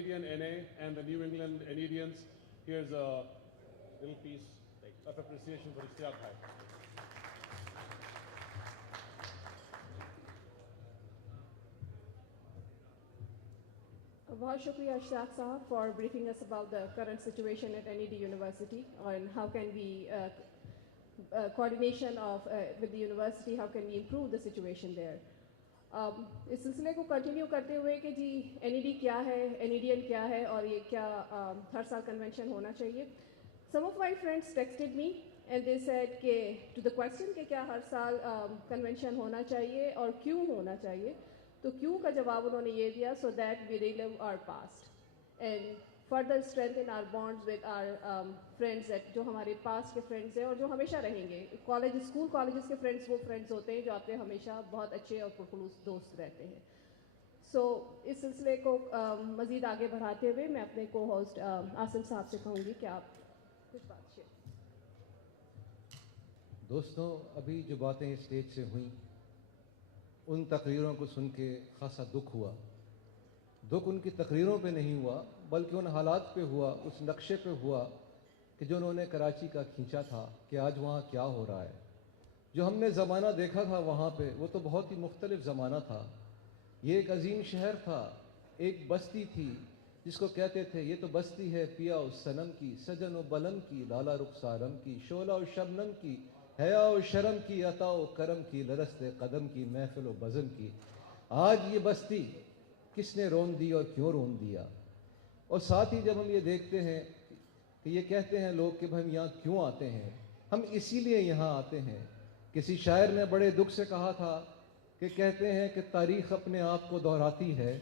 NEDian NA and the New England NEDians. Here's a little piece of appreciation for Ishtiaq Bhai. बहुत शुक्रिया Ishtiaq साहब for briefing us about the current situation at NED University and how can we coordination of with the university, how can we improve the situation there. इस सिलसिले को continue करते हुए कि जी NED क्या है, NEDian क्या है और ये क्या हर साल कन्वेंशन होना चाहिए. Some of my friends texted me and they said कि to the question कि क्या हर साल कन्वेंशन होना चाहिए और क्यों होना चाहिए, तो क्यों का जवाब उन्होंने ये दिया so that we relive our past and further strengthen our bonds with our friends that जो हमारे past के friends हैं और जो हमेशा रहेंगे. कॉलेज स्कूल कॉलेजेस के friends वो friends होते हैं जो आपके हमेशा बहुत अच्छे और पुरखलूस दोस्त रहते हैं. So इस सिलसिले को मज़ीद आगे बढ़ाते हुए मैं अपने co-host आसिम साहब से कहूँगी कि आप कुछ बात शेयर. दोस्तों, अभी जो बातें स्टेज से हुई उन तकरीरों को सुन के खासा दुख हुआ. दुख उनकी तकरीरों पे नहीं हुआ बल्कि उन हालात पे हुआ, उस नक्शे पे हुआ कि जो उन्होंने कराची का खींचा था कि आज वहाँ क्या हो रहा है. जो हमने ज़माना देखा था वहाँ पे वो तो बहुत ही मुख्तलिफ ज़माना था. ये एक अजीम शहर था, एक बस्ती थी जिसको कहते थे ये तो बस्ती है पिया उस सनम की, सजन व बलम की, लाला रुखसारम की, शोला व शबनम की, हया व शर्म की, अता व करम की, लरस्ते कदम की, महफिल व बज़म की. आज ये बस्ती किसने रोन दी और क्यों रोन दिया. और साथ ही जब हम ये देखते हैं कि ये कहते हैं लोग कि हम यहाँ क्यों आते हैं, हम इसीलिए यहाँ आते हैं. किसी शायर ने बड़े दुख से कहा था कि कहते हैं कि तारीख़ अपने आप को दोहराती है,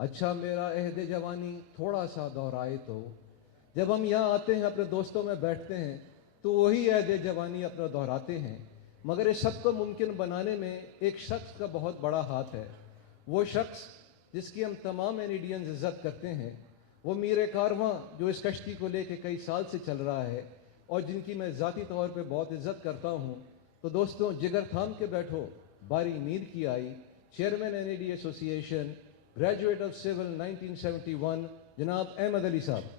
अच्छा मेरा अहद जवानी थोड़ा सा दोहराए तो. जब हम यहाँ आते हैं अपने दोस्तों में बैठते हैं तो वही अहद जवानी अपना दोहराते हैं. मगर इस सब को मुमकिन बनाने में एक शख्स का बहुत बड़ा हाथ है. वो शख्स जिसकी हम तमाम NEDians इज़्ज़त करते हैं, वो मीर कारवां जो इस कश्ती को लेके कई साल से चल रहा है और जिनकी मैं ज़ाती तौर पे बहुत इज़्ज़त करता हूँ. तो दोस्तों, जिगर थाम के बैठो, बारी मीर की आई. Chairman NED association, graduate of civil 1971, जनाब अहमद अली साहब.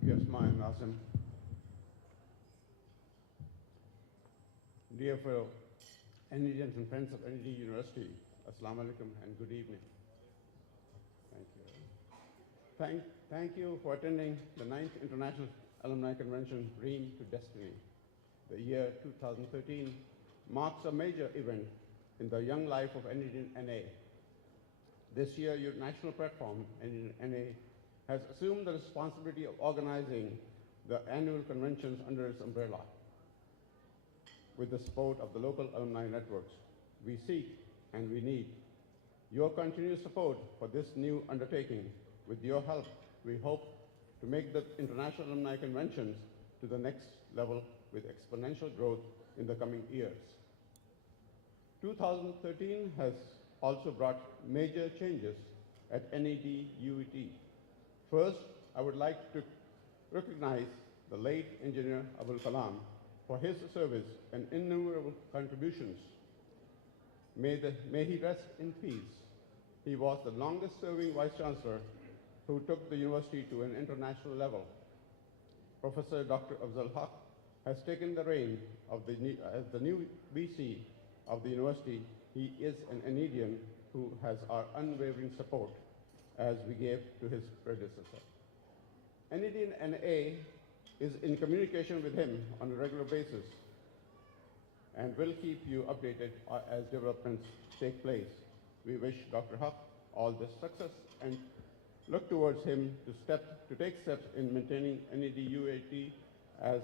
Thank you, Asma and Asim. Dear fellow NEDians and friends of NED University, Assalamu alaikum and good evening. Thank you. Thank you for attending the 9th International Alumni Convention, Dream to Destiny. The year 2013 marks a major event in the young life of NED NA. This year, your national platform, NED NA, has assumed the responsibility of organizing the annual conventions under its umbrella. With the support of the local alumni networks, we seek and we need your continued support for this new undertaking. With your help, we hope to make the International Alumni Conventions to the next level with exponential growth in the coming years. 2013 has also brought major changes at NED UET. First, I would like to recognize the late engineer Abul Kalam for his service and innumerable contributions. May he rest in peace. He was the longest-serving vice-chancellor who took the university to an international level. Professor Dr. Afzal Haq has taken the reign of as the new VC of the university. He is an NEDian who has our unwavering support as we gave to his predecessor. NEDian NA is in communication with him on a regular basis and will keep you updated as developments take place. We wish Dr. Haq all the success and look towards him to take steps in maintaining NED UAT as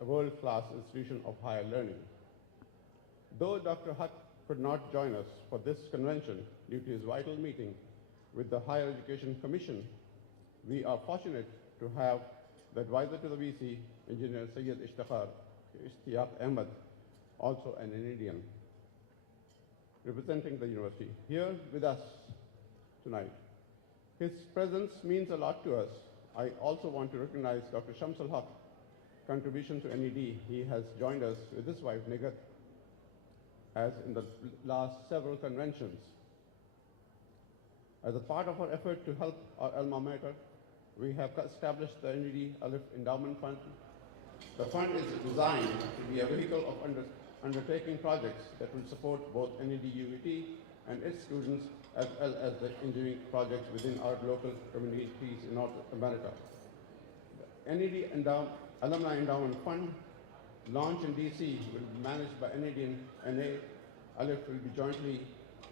a world-class institution of higher learning. Though Dr. Haq could not join us for this convention due to his vital meeting with the Higher Education Commission, we are fortunate to have the advisor to the VC, Engineer Sayyid Ishtiaq Ahmed, also an NEDian, representing the university, here with us tonight. His presence means a lot to us I also want to recognize Dr. Shamsul Haq contribution to NED. He has joined us with his wife Nigat as in the last several conventions. As a part of our effort to help our alma mater, we have established the NED Alif Endowment Fund. The fund is designed to be a vehicle of undertaking projects that will support both NED UET and its students, as well as the engineering projects within our local communities in North America. The NED Alumni Endowment Fund, launched in DC, will be managed by NED and NA. Alif will be jointly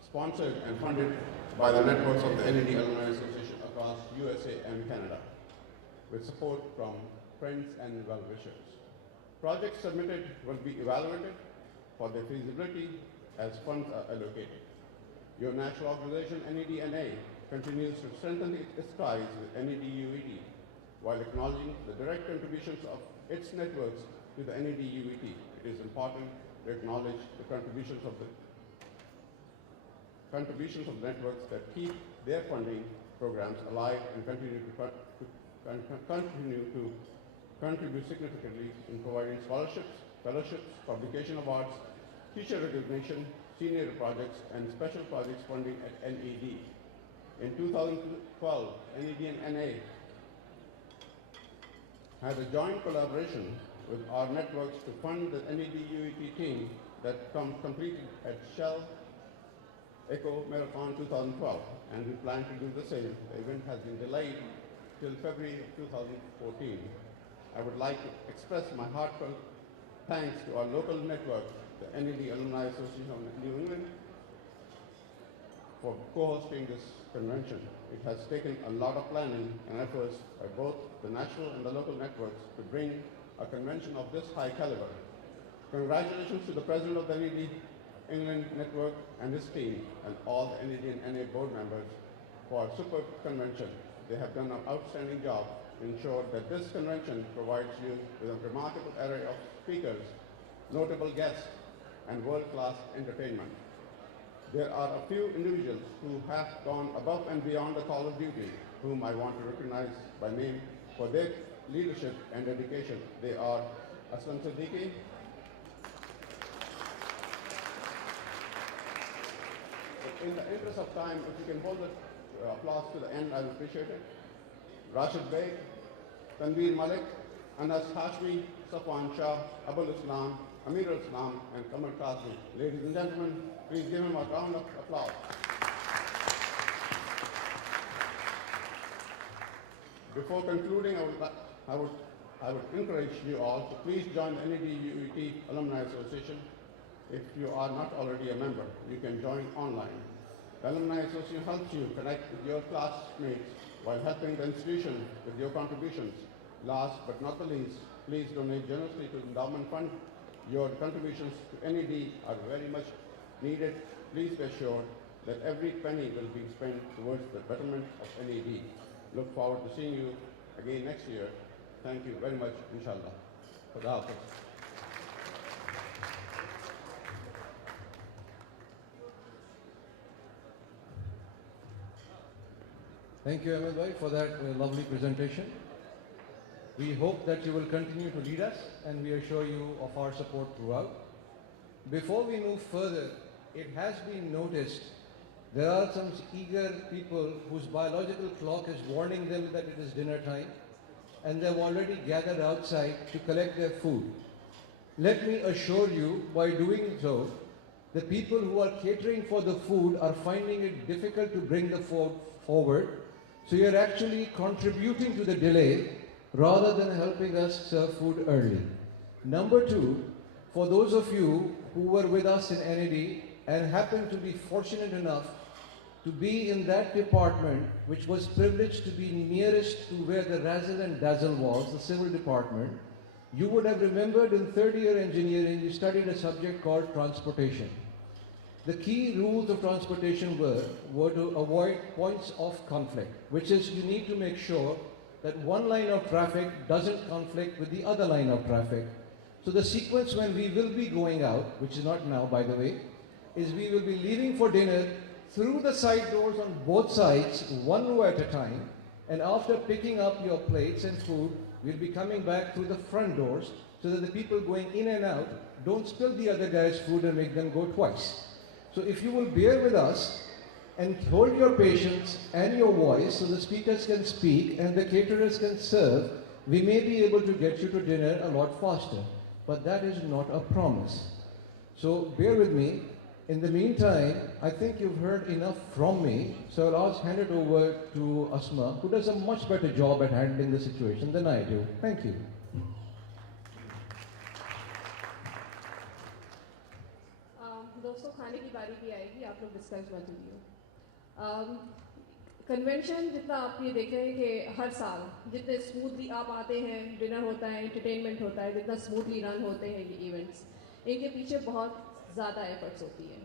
sponsored and funded by the networks of the NED Alumni Association across USA and Canada, with support from friends and well-wishers. Projects submitted will be evaluated for their feasibility as funds are allocated. Your national organization, NED-NA, continues to strengthen its ties with NED-UET while acknowledging the direct contributions of its networks to the NED-UET. It is important to acknowledge the contributions of the networks that keep their funding programs alive and continue to contribute significantly in providing scholarships, fellowships, publication awards, teacher recognition, senior projects, and special projects funding at NED. In 2012, NED and NA had a joint collaboration with our networks to fund the NED-UET team that completed at Shell Echo Marathon 2012, and we plan to do the same. The event has been delayed till February 2014. I would like to express my heartfelt thanks to our local network, the NED Alumni Association of New England, for co-hosting this convention. It has taken a lot of planning and efforts by both the national and the local networks to bring a convention of this high caliber. Congratulations to the president of the NED England Network and his team, and all the NED and NA board members for a superb convention. They have done an outstanding job to ensure that this convention provides you with a remarkable array of speakers, notable guests, and world-class entertainment. There are a few individuals who have gone above and beyond the call of duty, whom I want to recognize by name for their leadership and dedication. They are Aslam Siddiqui, in the interest of time, if you can hold the applause to the end, I would appreciate it. Rashid Beg, Tanveer Malik, Anas Hashmi, Safwan Shah, Abul Islam, Amir al-Islam, and Kamal Kazmi. Ladies and gentlemen, please give him a round of applause. Before concluding, I would encourage you all to please join the NED-UET Alumni Association. If you are not already a member, you can join online. The Alumni Association helps you connect with your classmates while helping the institution with your contributions. Last but not the least, please donate generously to the endowment fund. Your contributions to NED are very much needed. Please be assured that every penny will be spent towards the betterment of NED. Look forward to seeing you again next year. Thank you very much, inshallah. Khuda Hafiz. Thank you, Ahmed Bhai, for that lovely presentation. We hope that you will continue to lead us, and we assure you of our support throughout. Before we move further, it has been noticed there are some eager people whose biological clock is warning them that it is dinner time, and they've already gathered outside to collect their food. Let me assure you, by doing so, the people who are catering for the food are finding it difficult to bring the food forward. So you're actually contributing to the delay rather than helping us serve food early. Number two, for those of you who were with us in NED and happened to be fortunate enough to be in that department which was privileged to be nearest to where the razzle and dazzle was, the civil department, you would have remembered in third-year engineering you studied a subject called transportation. The key rules of transportation were to avoid points of conflict, which is you need to make sure that one line of traffic doesn't conflict with the other line of traffic. So the sequence when we will be going out, which is not now by the way, is we will be leaving for dinner through the side doors on both sides, one row at a time, And after picking up your plates and food, we'll be coming back through the front doors so that the people going in and out don't spill the other guy's food and make them go twice. So if you will bear with us and hold your patience and your voice so the speakers can speak and the caterers can serve, we may be able to get you to dinner a lot faster. But that is not a promise. So bear with me. In the meantime, I think you've heard enough from me, so I'll hand it over to Asma, who does a much better job at handling the situation than I do. Thank you. दोस्तों खाने की बारी भी आएगी, आप लोग discuss मत कीजिए। कन्वेंशन जितना आप ये देख रहे हैं कि हर साल जितने स्मूथली आप आते हैं, डिनर होता है, एंटरटेनमेंट होता है, जितना स्मूथली रन होते हैं ये इवेंट्स, इनके पीछे बहुत ज़्यादा एफर्ट्स होती है।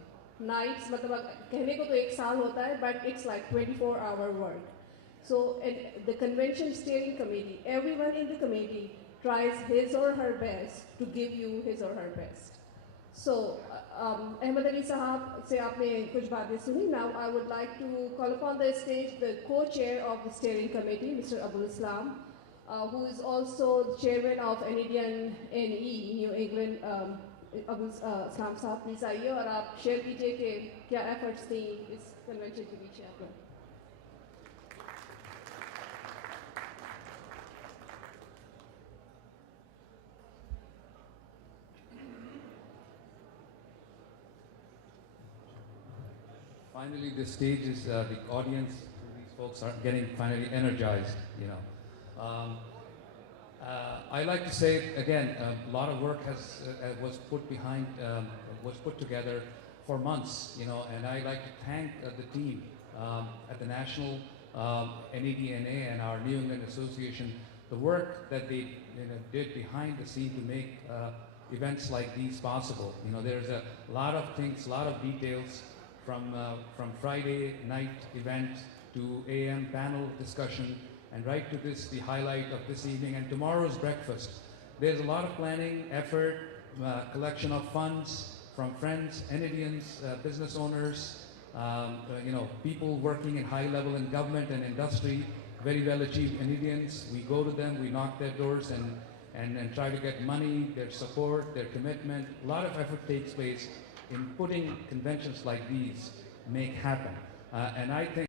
नाइट्स मतलब कहने को तो एक साल होता है, but it's like 24-hour work. So the convention steering committee, everyone in the committee tries his or her best to give you his or her best. So, Ahmed Ali Sahab से आपने कुछ बातें सुनी. Now I would like to call upon the stage the co-chair of the steering committee, Mr. Abul Islam, who is also the chairman of NEDN NE, New England. Abul Islam साहब please आइए और आप share कीजिए कि क्या efforts थी इस convention के पीछे आप लोग. Finally, the stage is the audience. These folks are getting finally energized. You know, I like to say again, a lot of work was put together for months. You know, and I like to thank the team at the National NEDNA and our New England Association. The work that they did behind the scene to make events like these possible. You know, there's a lot of things, a lot of details. From Friday night event to AM panel discussion and right to this, the highlight of this evening and tomorrow's breakfast. There's a lot of planning, effort, collection of funds from friends, Canadians, business owners, you know, people working in high level in government and industry, very well achieved Canadians. We go to them, we knock their doors and try to get money, their support, their commitment. A lot of effort takes place in putting conventions like these make happen. And I think